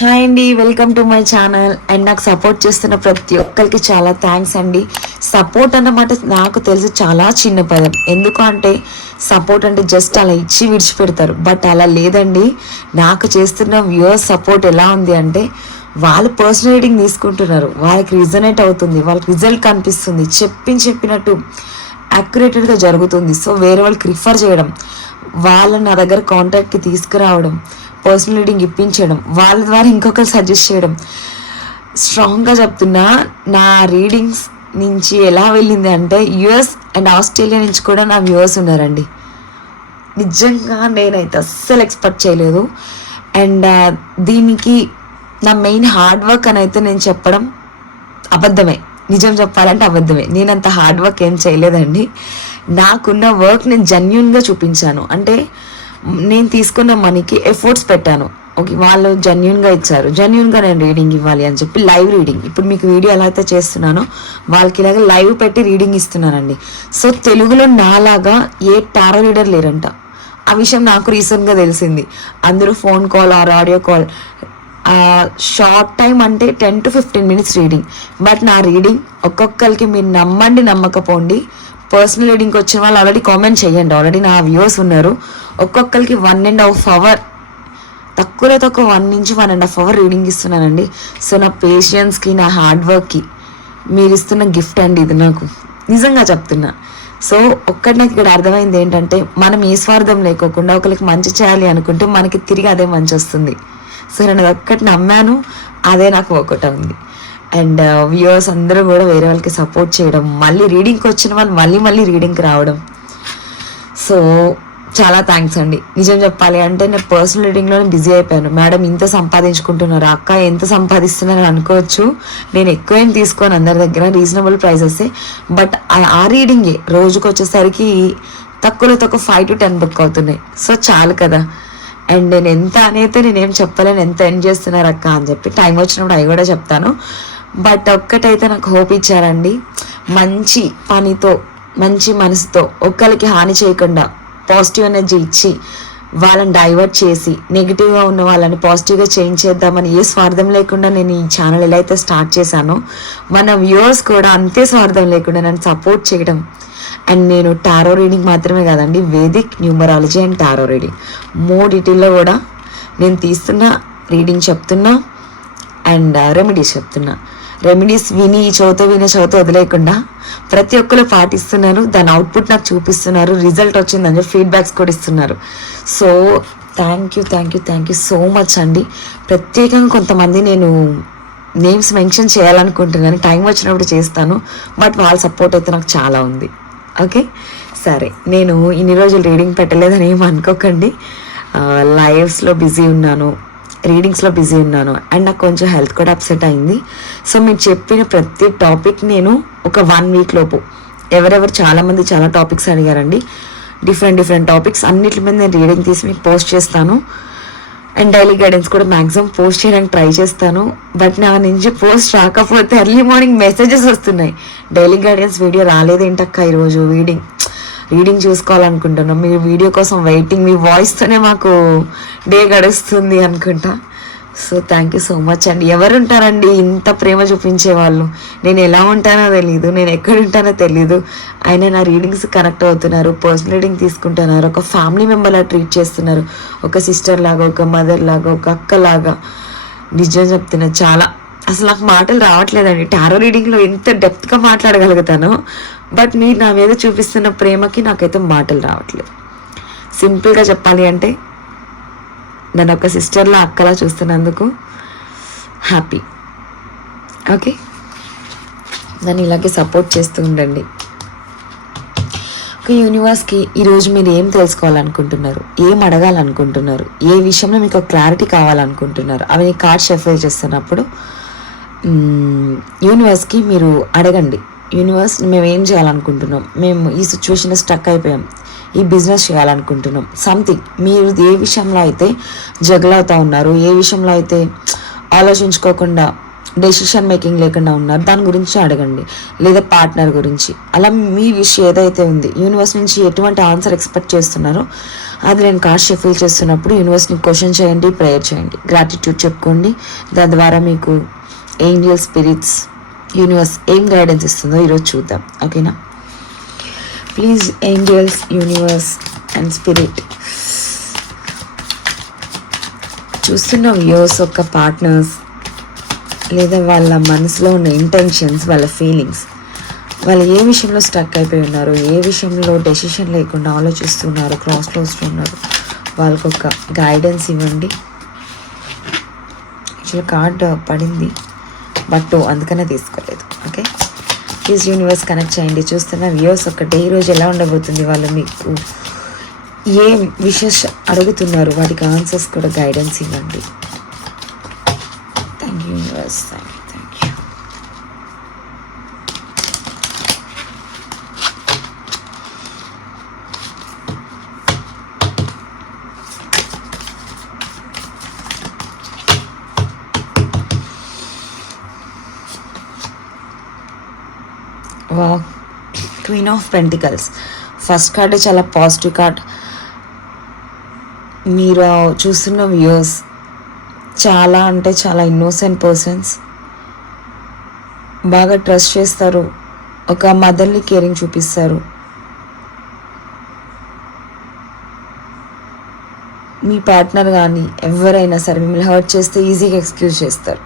Hi అండి, welcome to my channel. And నాకు support చేస్తున్న ప్రతి ఒక్కరికి చాలా థ్యాంక్స్ అండి. సపోర్ట్ అన్నమాట నాకు తెలిసి చాలా చిన్న పదం. ఎందుకు అంటే సపోర్ట్ అంటే జస్ట్ అలా ఇచ్చి విడిచిపెడతారు, బట్ అలా లేదండి. నాకు చేస్తున్న వ్యూవర్స్ సపోర్ట్ ఎలా ఉంది అంటే వాళ్ళు పర్సనల్ రీడింగ్ తీసుకుంటున్నారు, వాళ్ళకి రిజనేట్ అవుతుంది, వాళ్ళకి రిజల్ట్ కనిపిస్తుంది, చెప్పినట్టు యాక్యురేటెడ్గా జరుగుతుంది. సో వేరే వాళ్ళకి రిఫర్ చేయడం, వాళ్ళని నా దగ్గర కాంటాక్ట్కి తీసుకురావడం, పర్సనల్ రీడింగ్ ఇప్పించడం, వాళ్ళ ద్వారా ఇంకొకరు సజెస్ట్ చేయడం. స్ట్రాంగ్గా చెప్తున్నా, నా రీడింగ్స్ నుంచి ఎలా వెళ్ళింది అంటే యుఎస్ అండ్ ఆస్ట్రేలియా నుంచి కూడా నా వ్యూవర్స్ ఉన్నారండి. నిజంగా నేనైతే అస్సలు ఎక్స్పెక్ట్ చేయలేదు. అండ్ దీనికి నా మెయిన్ హార్డ్ వర్క్ అని అయితే నేను చెప్పడం అబద్ధమే. నిజం చెప్పాలంటే అబద్ధమే. నేనంత హార్డ్ వర్క్ ఏం చేయలేదండి. నాకున్న వర్క్ నేను జెన్యూన్గా చూపించాను. అంటే నేను తీసుకున్న మనీకి ఎఫర్ట్స్ పెట్టాను. ఓకే, వాళ్ళు జెన్యూన్గా ఇచ్చారు, జెన్యూన్గా నేను రీడింగ్ ఇవ్వాలి అని చెప్పి లైవ్ రీడింగ్, ఇప్పుడు మీకు వీడియో ఎలా అయితే చేస్తున్నానో వాళ్ళకి ఇలాగ లైవ్ పెట్టి రీడింగ్ ఇస్తున్నానండి. సో తెలుగులో నాలాగా ఏ టారో రీడర్ లేరంట. ఆ విషయం నాకు రీసెంట్గా తెలిసింది. అందరూ phone call or audio call, short time అంటే 10 to 15 minutes రీడింగ్. బట్ నా రీడింగ్ ఒక్కొక్కరికి మీరు నమ్మండి నమ్మకపోండి, పర్సనల్ రీడింగ్కి వచ్చిన వాళ్ళు ఆల్రెడీ కామెంట్ చేయండి, ఆల్రెడీ నా వ్యూవర్స్ ఉన్నారు. ఒక్కొక్కరికి 1.5 hour, తక్కువలో తక్కువ 1 నుంచి 1.5 hour రీడింగ్ ఇస్తున్నానండి. సో నా పేషెన్స్కి, నా హార్డ్ వర్క్కి మీరు ఇస్తున్న గిఫ్ట్ అండి ఇది, నాకు నిజంగా చెప్తున్నా. సో ఒక్కటి నాకు ఇక్కడ అర్థమైంది ఏంటంటే, మనం ఏ స్వార్థం లేకోకుండా ఒకరికి మంచి చేయాలి అనుకుంటే మనకి తిరిగి అదే మంచి వస్తుంది. సో నేను ఒక్కటి నమ్మాను, అదే నాకు వర్కౌట్ ఉంది. అండ్ వ్యూవర్స్ అందరూ కూడా వేరే వాళ్ళకి సపోర్ట్ చేయడం, మళ్ళీ రీడింగ్కి వచ్చిన వాళ్ళు మళ్ళీ రీడింగ్కి రావడం. సో చాలా థ్యాంక్స్ అండి. నిజం చెప్పాలి అంటే నేను పర్సనల్ రీడింగ్లోనే బిజీ అయిపోయాను. మేడం ఇంత సంపాదించుకుంటున్నారు, అక్క ఎంత సంపాదిస్తున్నారని అనుకోవచ్చు. నేను ఎక్కువ ఏం తీసుకోను, అందరి దగ్గర రీజనబుల్ ప్రైసెస్. బట్ ఆ రీడింగే రోజుకి వచ్చేసరికి తక్కువలో తక్కువ 5 to 10 బుక్ అవుతున్నాయి. సో చాలు కదా. అండ్ నేను ఎంత అనేది నేనేం చెప్పలేను, ఎంత ఎండ్ చేస్తున్నారు అక్క అని చెప్పి. టైం వచ్చినప్పుడు అవి కూడా చెప్తాను. బట్ ఒక్కటైతే నాకు హోప్ ఇచ్చారండి. మంచి పనితో, మంచి మనసుతో, ఒక్కరికి హాని చేయకుండా పాజిటివ్ ఎనర్జీ ఇచ్చి వాళ్ళని డైవర్ట్ చేసి నెగిటివ్గా ఉన్న వాళ్ళని పాజిటివ్గా చేంజ్ చేద్దామని ఏ స్వార్థం లేకుండా నేను ఈ ఛానల్ ఎలా అయితే స్టార్ట్ చేశానో, మన వ్యూవర్స్ కూడా అంతే స్వార్థం లేకుండా నన్ను సపోర్ట్ చేయడం. అండ్ నేను టారో రీడింగ్ మాత్రమే కాదండి, Vedic, numerology and tarot reading మూడిటిల్లో కూడా నేను తీస్తున్న రీడింగ్ చెప్తున్నా అండ్ రెమెడీస్ చెప్తున్నా. రెమెడీస్ విని చదువుతూ వదిలేకుండా ప్రతి ఒక్కరు పాటిస్తున్నారు, దాని అవుట్పుట్ నాకు చూపిస్తున్నారు, రిజల్ట్ వచ్చిందని చెప్పి ఫీడ్బ్యాక్స్ కూడా ఇస్తున్నారు. So thank you so much అండి. ప్రత్యేకంగా కొంతమంది నేను నేమ్స్ మెన్షన్ చేయాలనుకుంటున్నాను, టైం వచ్చినప్పుడు చేస్తాను. బట్ వాళ్ళ సపోర్ట్ అయితే నాకు చాలా ఉంది. ఓకే సరే, నేను ఇన్ని రోజులు రీడింగ్ పెట్టలేదని ఏం అనుకోకండి. లైవ్స్లో బిజీ ఉన్నాను, రీడింగ్స్లో బిజీ ఉన్నాను, అండ్ నాకు కొంచెం హెల్త్ కూడా అప్సెట్ అయింది. సో మీరు చెప్పిన ప్రతి టాపిక్ నేను ఒక 1 week లోపు, ఎవరెవరు చాలామంది చాలా టాపిక్స్ అడిగారండి, డిఫరెంట్ టాపిక్స్ అన్నిటి మీద నేను రీడింగ్ తీసి మీకు పోస్ట్ చేస్తాను. అండ్ డైలీ గైడెన్స్ కూడా మ్యాక్సిమం పోస్ట్ చేయడానికి ట్రై చేస్తాను. బట్ నా నుంచి పోస్ట్ రాకపోతే ఎర్లీ మార్నింగ్ మెసేజెస్ వస్తున్నాయి, డైలీ గైడెన్స్ వీడియో రాలేదేంటక్క ఈరోజు, రీడింగ్ చూసుకోవాలనుకుంటున్నాం, మీ వీడియో కోసం వెయిటింగ్, మీ వాయిస్తోనే మాకు డే గడుస్తుంది అనుకుంటా. So thank you so much అండి. ఎవరు ఉంటారండి ఇంత ప్రేమ చూపించే వాళ్ళు? నేను ఎలా ఉంటానో తెలీదు, నేను ఎక్కడ ఉంటానో తెలీదు, అయినా నా రీడింగ్స్ కనెక్ట్ అవుతున్నారు, పర్సనల్ రీడింగ్ తీసుకుంటున్నారు, ఒక ఫ్యామిలీ మెంబర్లా ట్రీట్ చేస్తున్నారు, ఒక సిస్టర్ లాగా, ఒక మదర్ లాగా, ఒక అక్క లాగా. నిజం చెప్తున్నా, చాలా అసలు నాకు మాటలు రావట్లేదండి. టారో రీడింగ్లో ఎంత డెప్త్గా మాట్లాడగలుగుతాను, బట్ మీరు నా మీద చూపిస్తున్న ప్రేమకి నాకైతే మాటలు రావట్లేదు. సింపుల్గా చెప్పాలి అంటే నన్ను ఒక సిస్టర్లా, అక్కలా చూస్తున్నందుకు హ్యాపీ. ఓకే, దాన్ని ఇలాగే సపోర్ట్ చేస్తూ ఉండండి. ఒక యూనివర్స్కి ఈరోజు మీరు ఏం తెలుసుకోవాలనుకుంటున్నారు, ఏం అడగాలనుకుంటున్నారు, ఏ విషయంలో మీకు క్లారిటీ కావాలనుకుంటున్నారు, అవి కార్డ్స్ షఫల్ చేస్తున్నప్పుడు యూనివర్స్కి మీరు అడగండి. యూనివర్స్, మేము ఏం చేయాలనుకుంటున్నాం, మేము ఈ సిచ్యువేషన్లో స్టక్ అయిపోయాం, ఈ బిజినెస్ చేయాలనుకుంటున్నాం, సంథింగ్. మీరు ఏ విషయంలో అయితే జగల్ అవుతూ ఉన్నారు, ఏ విషయంలో అయితే ఆలోచించుకోకుండా డెసిషన్ మేకింగ్ లేకుండా ఉన్నారు, దాని గురించి అడగండి. లేదా పార్ట్నర్ గురించి, అలా మీ విషయం ఏదైతే ఉంది యూనివర్స్ నుంచి ఎటువంటి ఆన్సర్ ఎక్స్పెక్ట్ చేస్తున్నారో అది నేను కార్డ్ షఫిల్ చేస్తున్నప్పుడు యూనివర్స్ని క్వశ్చన్ చేయండి, ప్రేయర్ చేయండి, గ్రాటిట్యూడ్ చెప్పుకోండి. దాని ద్వారా మీకు ఏంజల్ స్పిరిట్స్ యూనివర్స్ ఏం గైడెన్స్ ఇస్తుందో ఈరోజు చూద్దాం. ఓకేనా? Please angels, universe and spirit, చూస్తున్న వ్యూవర్స్ యొక్క పార్ట్నర్స్ లేదా వాళ్ళ మనసులో ఉన్న ఇంటెన్షన్స్, వాళ్ళ ఫీలింగ్స్, వాళ్ళు ఏ విషయంలో స్టక్ అయిపోయి ఉన్నారు, ఏ విషయంలో డెసిషన్ లేకుండా ఆలోచిస్తున్నారు, క్రాస్లో వస్తున్నారు, వాళ్ళకు ఒక గైడెన్స్ ఇవ్వండి. యాక్చువల్లీ కార్డ్ పడింది బట్ అందుకనే తీసుకోలేదు. ఓకే, ప్లీజ్ యూనివర్స్ కనెక్ట్ చేయండి. చూస్తున్న వ్యూవర్స్ ఒక్కటే ఈరోజు ఎలా ఉండబోతుంది, వాళ్ళు మీకు ఏ విషెస్ అడుగుతున్నారు, వాటికి ఆన్సర్స్ కూడా గైడెన్స్ ఇవ్వండి. Thank you universe, thank you. Wow, queen of pentacles first card చాలా పాజిటివ్ కార్డ్. మీరు చూస్తున్న వ్యూవర్స్ చాలా అంటే చాలా ఇన్నోసెంట్ పర్సన్స్, బాగా ట్రస్ట్ చేస్తారు, ఒక మదర్లీ కేరింగ్ చూపిస్తారు. మీ పార్ట్నర్ కానీ ఎవరైనా సరే మిమ్మల్ని హర్ట్ చేస్తే ఈజీగా ఎక్స్క్యూజ్ చేస్తారు.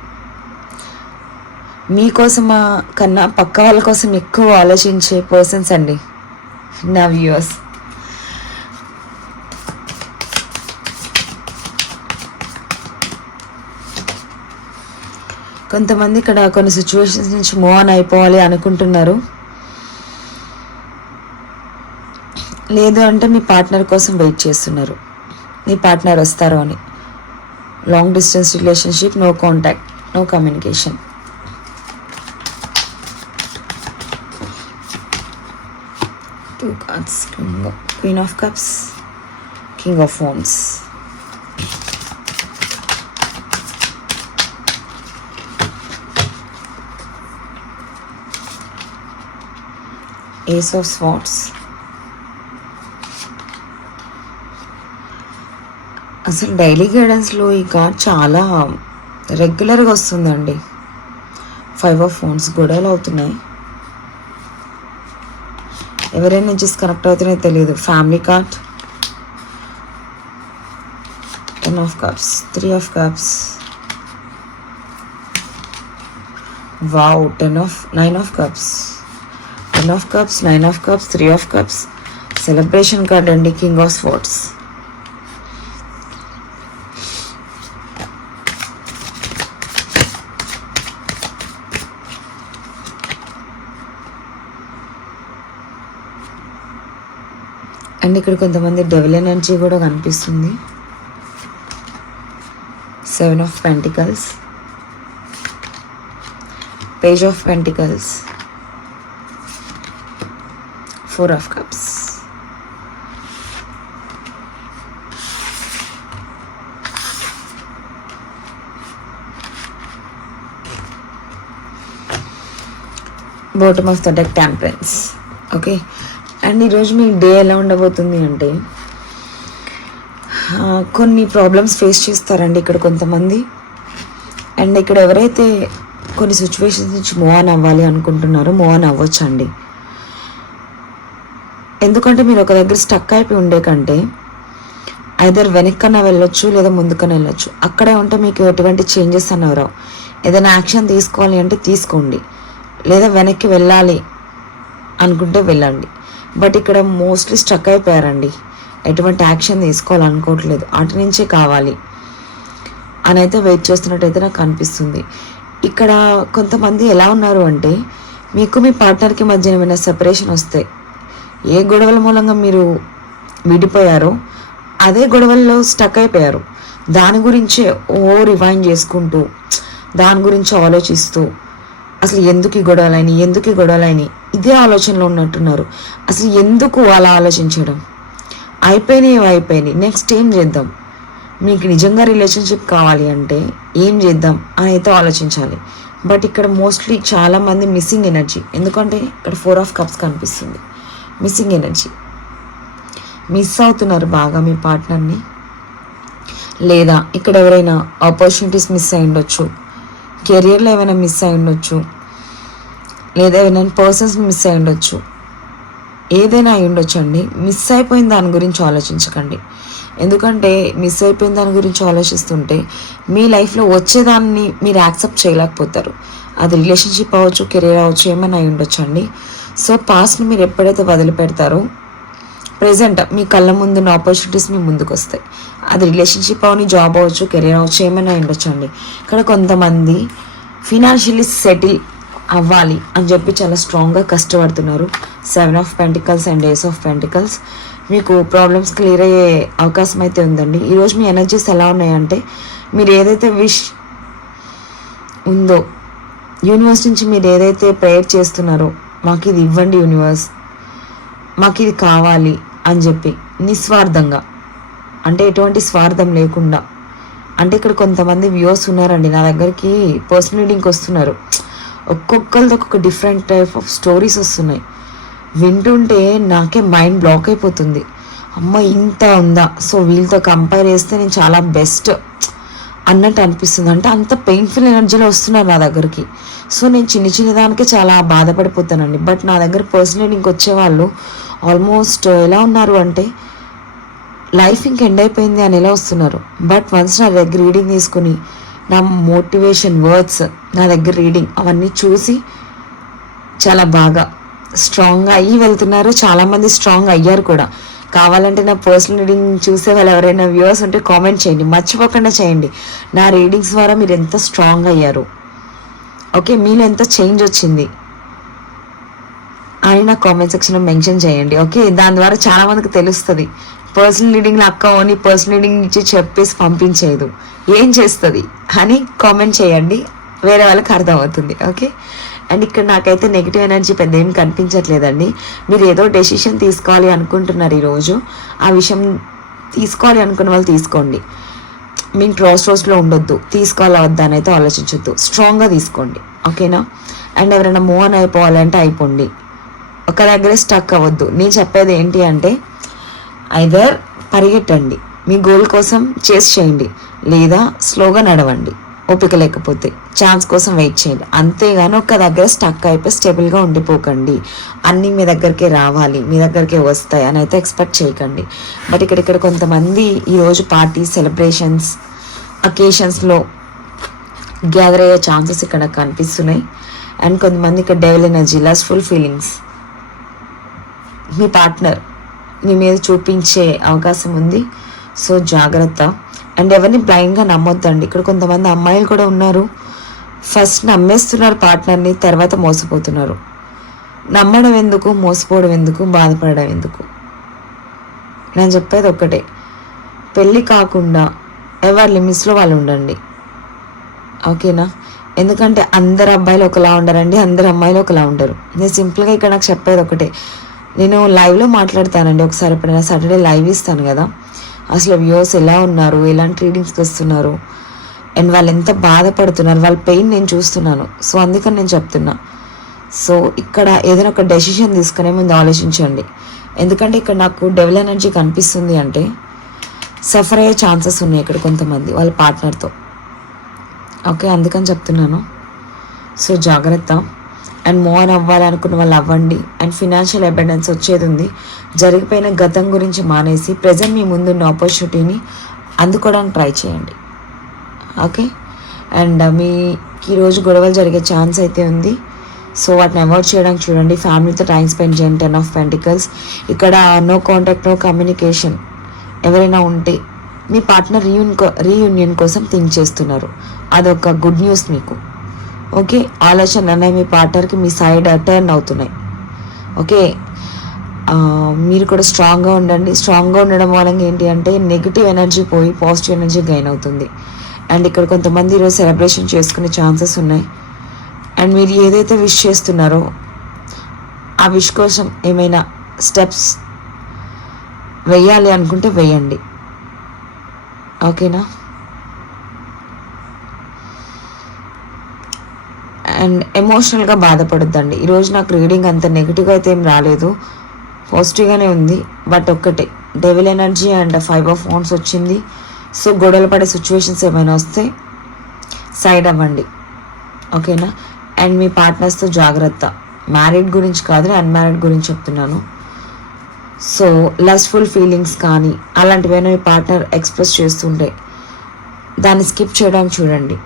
మీకోసమా కన్నా పక్క వాళ్ళ కోసం ఎక్కువ ఆలోచించే పర్సన్స్ అండి నా వ్యూవర్స్. కొంతమంది ఇక్కడ కొన్ని సిచ్యువేషన్స్ నుంచి మూవ్ ఆన్ అయిపోవాలి అనుకుంటున్నారు, లేదు అంటే మీ పార్ట్నర్ కోసం వెయిట్ చేస్తున్నారు, మీ పార్ట్నర్ వస్తారు అని. Long distance relationship, no contact, no communication. Two cards, Queen of Cups, King of Wands. Ace of Swords. అసలు డైలీ గైడెన్స్లో ఈ కార్డ్ చాలా రెగ్యులర్గా వస్తుందండి. 5 of Wands గొడవలు అవుతున్నాయి, ఎవరైనా జస్ట్ కనెక్ట్ అవుతున్నాయో తెలియదు. Family card, 10 of Cups, 3 of Cups, wow, 9 of Cups, 10 of Cups, 9 of Cups, 3 of Cups. Celebration card అండి, కింగ్ ఆఫ్ స్వర్డ్స్. అండ్ ఇక్కడ కొంతమంది డెవిల్ ఎనర్జీ కూడా కనిపిస్తుంది. 7 of Pentacles, Page of Pentacles, 4 of Cups. Bottom of the deck, Temperance. Okay, and ఈరోజు మీ day ఎలా ఉండబోతుంది అంటే కొన్ని ప్రాబ్లమ్స్ ఫేస్ చేస్తారండి ఇక్కడ కొంతమంది. అండ్ ఇక్కడ ఎవరైతే కొన్ని సిచ్యువేషన్స్ నుంచి మూవ్ ఆన్ అవ్వాలి అనుకుంటున్నారో మూవ్ ఆన్ అవ్వచ్చండి. ఎందుకంటే మీరు ఒక దగ్గర స్టక్ అయిపోయి ఉండే కంటే ఐదర్ వెనక్కన్నా వెళ్ళొచ్చు లేదా ముందుకన్నా వెళ్ళొచ్చు. అక్కడే ఉంటే మీకు ఎటువంటి చేంజెస్ అన్నవరావు. ఏదైనా యాక్షన్ తీసుకోవాలి అంటే తీసుకోండి, లేదా వెనక్కి వెళ్ళాలి అనుకుంటే వెళ్ళండి. బట్ ఇక్కడ మోస్ట్లీ స్ట్రక్ అయిపోయారండి, ఎటువంటి యాక్షన్ తీసుకోవాలనుకోవట్లేదు, అటు నుంచే కావాలి అని అయితే వెయిట్ చేస్తున్నట్టయితే నాకు అనిపిస్తుంది. ఇక్కడ కొంతమంది ఎలా ఉన్నారు అంటే మీకు మీ పార్ట్నర్కి మధ్య ఏమైనా సెపరేషన్ వస్తే, ఏ గొడవల మూలంగా మీరు విడిపోయారో అదే గొడవల్లో స్టక్ అయిపోయారు. దాని గురించే రివైండ్ చేసుకుంటూ, దాని గురించి ఆలోచిస్తూ, అసలు ఎందుకు ఈ గొడవలైనవి ఇదే ఆలోచనలో ఉన్నట్టున్నారు. అసలు ఎందుకు అలా ఆలోచించడం, అయిపోయినాయి, నెక్స్ట్ ఏం చేద్దాం, మీకు నిజంగా రిలేషన్షిప్ కావాలి అంటే ఏం చేద్దాం అని అయితే ఆలోచించాలి. బట్ ఇక్కడ మోస్ట్లీ చాలామంది మిస్సింగ్ ఎనర్జీ, ఎందుకంటే ఇక్కడ 4 of Cups కనిపిస్తుంది, మిస్సింగ్ ఎనర్జీ. మిస్ అవుతున్నారు బాగా మీ పార్ట్నర్ని, లేదా ఇక్కడ ఎవరైనా ఆపర్చునిటీస్ మిస్ అయి ఉండొచ్చు, కెరియర్లో ఏమైనా మిస్ అయి ఉండొచ్చు, లేదా ఏమైనా పర్సన్స్ మిస్ అయి ఉండొచ్చు, ఏదైనా అయి ఉండొచ్చు అండి. మిస్ అయిపోయిన దాని గురించి ఆలోచించకండి. ఎందుకంటే మిస్ అయిపోయిన దాని గురించి ఆలోచిస్తుంటే మీ లైఫ్లో వచ్చేదాన్ని మీరు యాక్సెప్ట్ చేయలేకపోతారు. అది రిలేషన్షిప్ అవ్వచ్చు, కెరీర్ అవ్వచ్చు, ఏమైనా అయి ఉండొచ్చు అండి. సో పాస్ట్ని మీరు ఎప్పుడైతే వదిలిపెడతారో ప్రజెంట్ మీ కళ్ళ ముందున్న ఆపర్చునిటీస్ మీ ముందుకు వస్తాయి. అది రిలేషన్షిప్ అవని, జాబ్ అవ్వచ్చు, కెరీర్ అవ్వచ్చు, ఏమైనా ఉండొచ్చు అండి. ఇక్కడ కొంతమంది ఫినాన్షియలీ సెటిల్ అవ్వాలి అని చెప్పి చాలా స్ట్రాంగ్గా కష్టపడుతున్నారు. 7 of pentacles and ace of pentacles. మీకు ప్రాబ్లమ్స్ క్లియర్ అయ్యే అవకాశం అయితే ఉందండి. ఈరోజు మీ ఎనర్జీస్ ఎలా ఉన్నాయంటే, మీరు ఏదైతే విష్ ఉందో యూనివర్స్ నుంచి మీరు ఏదైతే ప్రేయర్ చేస్తున్నారో, మాకు ఇది ఇవ్వండి యూనివర్స్, మాకు ఇది కావాలి అని చెప్పి నిస్వార్థంగా, అంటే ఎటువంటి స్వార్థం లేకుండా. అంటే ఇక్కడ కొంతమంది వ్యూవర్స్ ఉన్నారండి నా దగ్గరికి పర్సనల్ రీడింగ్కి వస్తున్నారు. ఒక్కొక్కరిది ఒక్కొక్క డిఫరెంట్ టైప్ ఆఫ్ స్టోరీస్ వస్తున్నాయి. వింటుంటే నాకే మైండ్ బ్లాక్ అయిపోతుంది. అమ్మ ఇంత ఉందా, సో వీళ్ళతో కంపేర్ చేస్తే నేను చాలా బెస్ట్ అన్నట్టు అనిపిస్తుంది. అంటే అంత పెయిన్ఫుల్ ఎనర్జీలో వస్తున్నారు నా దగ్గరికి. సో నేను చిన్న చిన్న దానికే చాలా బాధపడిపోతానండి. బట్ నా దగ్గర పర్సనల్ రీడింగ్కి వచ్చేవాళ్ళు ఆల్మోస్ట్ ఎలా ఉన్నారు అంటే లైఫ్ ఇంక ఎండ్ అయిపోయింది అని ఎలా వస్తున్నారు. బట్ వన్స్ నా దగ్గర రీడింగ్ తీసుకుని నా మోటివేషన్ వర్డ్స్, నా దగ్గర రీడింగ్ అవన్నీ చూసి చాలా బాగా స్ట్రాంగ్గా అయ్యి వెళ్తున్నారు. చాలామంది స్ట్రాంగ్ అయ్యారు కూడా. కావాలంటే నా పర్సనల్ రీడింగ్ చూసే వాళ్ళు ఎవరైనా వ్యూవర్స్ ఉంటే కామెంట్ చేయండి, మర్చిపోకుండా చేయండి. నా రీడింగ్స్ ద్వారా మీరు ఎంత స్ట్రాంగ్ అయ్యారు, ఓకే, మీలో ఎంత చేంజ్ వచ్చింది అని నా కామెంట్ సెక్షన్లో మెన్షన్ చేయండి. ఓకే, దాని ద్వారా చాలామందికి తెలుస్తుంది. పర్సనల్ రీడింగ్లో అక్క ఓన్లీ పర్సనల్ రీడింగ్ ఇచ్చి చెప్పేసి పంపించేదు, ఏం చేస్తుంది అని కామెంట్ చేయండి, వేరే వాళ్ళకి అర్థమవుతుంది. ఓకే, అండ్ ఇక్కడ నాకైతే నెగిటివ్ ఎనర్జీ పెద్ద ఏం కనిపించట్లేదండి. మీరు ఏదో డెసిషన్ తీసుకోవాలి అనుకుంటున్నారు ఈరోజు. ఆ విషయం తీసుకోవాలి అనుకున్న వాళ్ళు తీసుకోండి. మీ క్రాస్ రోడ్స్లో ఉండొద్దు, తీసుకోవాలా వద్దా అని అయితే ఆలోచించొద్దు, స్ట్రాంగ్గా తీసుకోండి. ఓకేనా, అండ్ ఎవరైనా మూవ్ ఆన్ అయిపోవాలంటే అయిపోండి, ఒక దగ్గరే స్టక్ అవ్వద్దు. నేను చెప్పేది ఏంటి అంటే ఐదర్ పరిగెట్టండి, మీ గోల్ కోసం చేసి చేయండి, లేదా స్లోగా నడవండి ఓపిక లేకపోతే, ఛాన్స్ కోసం వెయిట్ చేయండి. అంతేగాని ఒక దగ్గర స్టక్ అయిపోయి స్టేబుల్గా ఉండిపోకండి. అన్నీ మీ దగ్గరికే రావాలి, మీ దగ్గరికే వస్తాయి అని అయితే ఎక్స్పెక్ట్ చేయకండి. బట్ ఇక్కడ కొంతమంది ఈరోజు పార్టీ సెలబ్రేషన్స్ అకేషన్స్లో గ్యాదర్ అయ్యే ఛాన్సెస్ ఇక్కడ కనిపిస్తున్నాయి. అండ్ కొంతమంది ఇక్కడ డెవల్ ఎనర్జీ, లస్ట్ఫుల్ ఫీలింగ్స్ మీ పార్ట్నర్ మీ మీద చూపించే అవకాశం ఉంది. సో జాగ్రత్త. అండ్ ఎవరిని బ్లైండ్గా నమ్మొద్దండి. ఇక్కడ కొంతమంది అమ్మాయిలు కూడా ఉన్నారు, ఫస్ట్ నమ్మేస్తున్నారు పార్ట్నర్ని, తర్వాత మోసపోతున్నారు. నమ్మడం ఎందుకు, మోసపోవడం ఎందుకు, బాధపడడం ఎందుకు? నేను చెప్పేది ఒక్కటే, పెళ్ళి కాకుండా ఎవరి లిమిట్స్లో వాళ్ళు ఉండండి. ఓకేనా, ఎందుకంటే అందరు అబ్బాయిలు ఒకలా ఉండరండి, అందరు అమ్మాయిలు ఒకలా ఉండరు. నేను సింపుల్గా ఇక్కడ నాకు చెప్పేది ఒకటే, నేను లైవ్లో మాట్లాడతానండి ఒకసారి, ఎప్పుడైనా సాటర్డే లైవ్ ఇస్తాను కదా, అసలు వ్యూవర్స్ ఎలా ఉన్నారు, ఎలాంటి రీడింగ్స్కి వస్తున్నారు, అండ్ వాళ్ళు ఎంత బాధపడుతున్నారు, వాళ్ళ పెయిన్ నేను చూస్తున్నాను. సో అందుకని నేను చెప్తున్నా. సో ఇక్కడ ఏదైనా ఒక డెసిషన్ తీసుకునే ముందు ఆలోచించండి. ఎందుకంటే ఇక్కడ నాకు డెవల్ ఎనర్జీ కనిపిస్తుంది అంటే సఫర్ అయ్యే ఛాన్సెస్ ఉన్నాయి ఇక్కడ కొంతమంది వాళ్ళ పార్ట్నర్తో. ఓకే, అందుకని చెప్తున్నాను. సో జాగ్రత్త. అండ్ మూవ్ ఆన్ అవ్వాలనుకున్న వాళ్ళు అవ్వండి. అండ్ ఫినాన్షియల్ అబెండెన్స్ వచ్చేది ఉంది. జరిగిపోయిన గతం గురించి మానేసి ప్రజెంట్ మీ ముందున్న ఆపర్చునిటీని అందుకోవడానికి ట్రై చేయండి. ఓకే, అండ్ మీకు ఈరోజు గొడవలు జరిగే ఛాన్స్ అయితే ఉంది. సో వాటిని అవాయిడ్ చేయడానికి చూడండి. ఫ్యామిలీతో టైం స్పెండ్ చేయండి. 10 ఆఫ్ పెంటికల్స్. ఇక్కడ నో కాంటాక్ట్, నో కమ్యూనికేషన్ ఎవరైనా ఉంటే మీ పార్ట్నర్ రీయూనియన్ కోసం థింక్ చేస్తున్నారు, అదొక గుడ్ న్యూస్ మీకు. ఓకే, ఆలోచన అనేవి మీ పార్ట్నర్కి మీ సైడ్ టర్న్ అవుతున్నాయి. ఓకే, మీరు కూడా స్ట్రాంగ్గా ఉండండి. స్ట్రాంగ్గా ఉండడం వల్ల ఏంటి అంటే నెగిటివ్ ఎనర్జీ పోయి పాజిటివ్ ఎనర్జీ గెయిన్ అవుతుంది. అండ్ ఇక్కడ కొంతమంది ఈరోజు సెలబ్రేషన్ చేసుకునే ఛాన్సెస్ ఉన్నాయి. అండ్ మీరు ఏదైతే విష్ చేస్తున్నారో ఆ విష్ కోసం ఏమైనా స్టెప్స్ వేయాలి అనుకుంటే వేయండి. ఓకేనా, అండ్ ఎమోషనల్గా బాధపడద్దండి. ఈరోజు నాకు రీడింగ్ అంత నెగిటివ్గా అయితే ఏం రాలేదు, పాజిటివ్గానే ఉంది. బట్ ఒక్కటే, devil energy and 5 of wands వచ్చింది. సో గొడవలు పడే సిచ్యువేషన్స్ ఏమైనా వస్తే సైడ్ అవ్వండి, ఓకేనా. అండ్ మీ పార్ట్నర్స్తో జాగ్రత్త. మ్యారీడ్ గురించి కాదు, అన్మ్యారీడ్ గురించి చెప్తున్నాను. సో లస్ట్ఫుల్ ఫీలింగ్స్ కానీ అలాంటివైనా మీ పార్ట్నర్ ఎక్స్ప్రెస్ చేస్తుంటే దాన్ని స్కిప్ చేయడానికి చూడండి.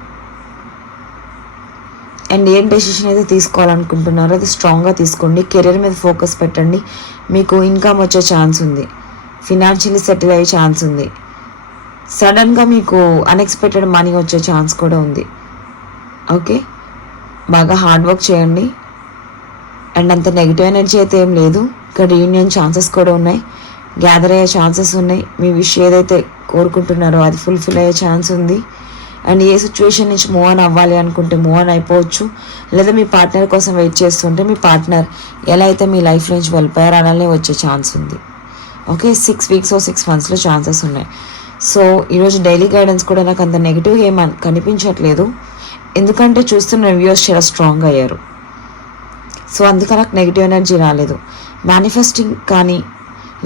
అండ్ ఏం డెసిషన్ అయితే తీసుకోవాలనుకుంటున్నారో అది స్ట్రాంగ్గా తీసుకోండి. కెరీర్ మీద ఫోకస్ పెట్టండి. మీకు ఇన్కమ్ వచ్చే ఛాన్స్ ఉంది, ఫినాన్షియల్లీ సెటిల్ అయ్యే ఛాన్స్ ఉంది, సడన్గా మీకు అన్ఎక్స్పెక్టెడ్ మనీ వచ్చే ఛాన్స్ కూడా ఉంది. ఓకే, బాగా హార్డ్ వర్క్ చేయండి. అండ్ అంత నెగిటివ్ ఎనర్జీ అయితే ఏం లేదు. ఇక్కడ రీయూనియన్ ఛాన్సెస్ కూడా ఉన్నాయి, గ్యాదర్ అయ్యే ఛాన్సెస్ ఉన్నాయి. మీ విష్ ఏదైతే కోరుకుంటున్నారో అది ఫుల్ఫిల్ అయ్యే ఛాన్స్ ఉంది. అండ్ ఏ సిచ్యువేషన్ నుంచి మూవ్ ఆన్ అవ్వాలి అనుకుంటే మూవ్ ఆన్ అయిపోవచ్చు, లేదా మీ పార్ట్నర్ కోసం వెయిట్ చేస్తుంటే మీ పార్ట్నర్ ఎలా అయితే మీ లైఫ్ నుంచి వెళ్ళిపోయారో అలానే వచ్చే ఛాన్స్ ఉంది. ఓకే, 6 వీక్స్ 6 మంత్స్లో ఛాన్సెస్ ఉన్నాయి. సో ఈరోజు డైలీ గైడెన్స్ కూడా నాకు అంత నెగిటివ్గా ఏమని కనిపించట్లేదు, ఎందుకంటే చూస్తున్న వ్యూవర్స్ చాలా స్ట్రాంగ్ అయ్యారు. సో అందుకని నాకు నెగిటివ్ ఎనర్జీ రాలేదు. మేనిఫెస్టింగ్ కానీ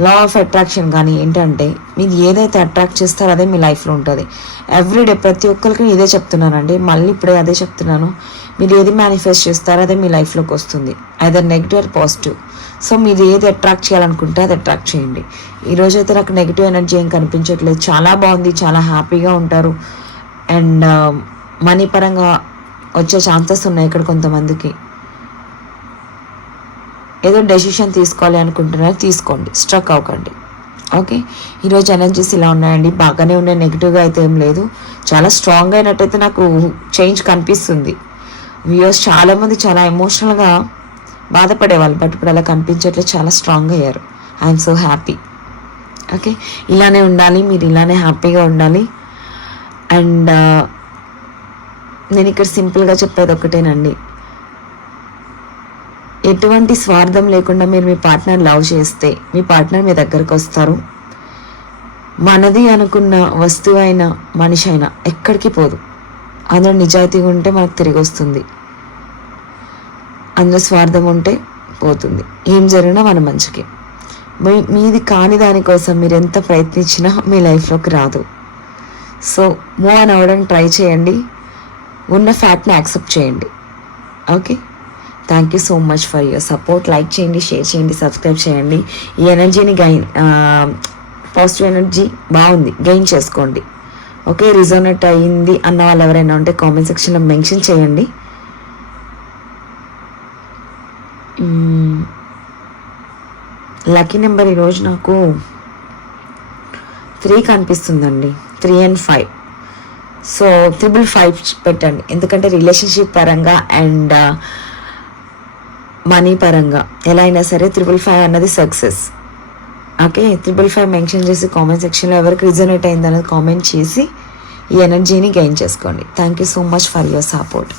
లా ఆఫ్ అట్రాక్షన్ కానీ ఏంటంటే మీరు ఏదైతే అట్రాక్ట్ చేస్తారో అదే మీ లైఫ్లో ఉంటుంది. ఎవ్రీడే ప్రతి ఒక్కరికి ఇదే చెప్తున్నానండి, మళ్ళీ ఇప్పుడే అదే చెప్తున్నాను. మీరు ఏది మేనిఫెస్ట్ చేస్తారో అదే మీ లైఫ్లోకి వస్తుంది, either negative or positive. So మీరు ఏది అట్రాక్ట్ చేయాలనుకుంటే అది అట్రాక్ట్ చేయండి. ఈరోజు అయితే నాకు నెగిటివ్ ఎనర్జీ ఏం కనిపించట్లేదు, చాలా బాగుంది, చాలా హ్యాపీగా ఉంటారు. అండ్ మనీ పరంగా వచ్చే ఛాన్సెస్ ఉన్నాయి ఇక్కడ కొంతమందికి. ఏదో డెసిషన్ తీసుకోవాలి అనుకుంటున్నారు, తీసుకోండి, స్ట్రక్ అవ్వకండి. ఓకే, ఈరోజు ఎనర్జీస్ ఇలా ఉన్నాయండి, బాగానే ఉన్నాయి, నెగిటివ్గా అయితే ఏం లేదు. చాలా స్ట్రాంగ్ అయినట్టయితే నాకు చేంజ్ కనిపిస్తుంది. వ్యూయర్స్ చాలామంది చాలా ఎమోషనల్గా బాధపడేవాళ్ళు, బట్ ఇప్పుడు అలా కనిపించట్లేదు, చాలా స్ట్రాంగ్ అయ్యారు. I'm so happy. ఓకే, ఇలానే ఉండాలి, మీరు ఇలానే హ్యాపీగా ఉండాలి. అండ్ నేను ఇక్కడ సింపుల్గా చెప్పేది ఒకటేనండి, ఎటువంటి స్వార్థం లేకుండా మీరు మీ పార్ట్నర్ లవ్ చేస్తే మీ పార్ట్నర్ మీ దగ్గరకు వస్తారు. మనది అనుకున్న వస్తువు అయినా మనిషి అయినా ఎక్కడికి పోదు. అందులో నిజాయితీగా ఉంటే మనకు తిరిగి వస్తుంది, అందులో స్వార్థం ఉంటే పోతుంది. ఏం జరిగినా మన మంచికి. మీది కాని దానికోసం మీరు ఎంత ప్రయత్నించినా మీ లైఫ్లోకి రాదు. సో మూవ్ ఆన్ అవ్వడానికి ట్రై చేయండి, ఉన్న ఫ్యాక్ట్ని యాక్సెప్ట్ చేయండి. Okay, thank you so much for your support. Like చేయండి, షేర్ చేయండి, సబ్స్క్రైబ్ చేయండి. ఈ ఎనర్జీని పాజిటివ్ ఎనర్జీ బాగుంది, గెయిన్ చేసుకోండి. ఓకే, రిజోనేట్ అయ్యింది అన్న వాళ్ళు ఎవరైనా ఉంటే కామెంట్ సెక్షన్లో మెన్షన్ చేయండి. లక్కీ నెంబర్ ఈరోజు నాకు 3 కనిపిస్తుందండి, 3 and 5. సో 555 పెట్టండి, ఎందుకంటే రిలేషన్షిప్ పరంగా అండ్ మనీ పరంగా ఎలా అయినా సరే 555 అన్నది సక్సెస్. ఓకే, 555 మెన్షన్ చేసి కామెంట్ సెక్షన్లో ఎవరికి రిజనేట్ అయింది అనేది కామెంట్ చేసి ఈ ఎనర్జీని గెయిన్ చేసుకోండి. Thank you so much for your support.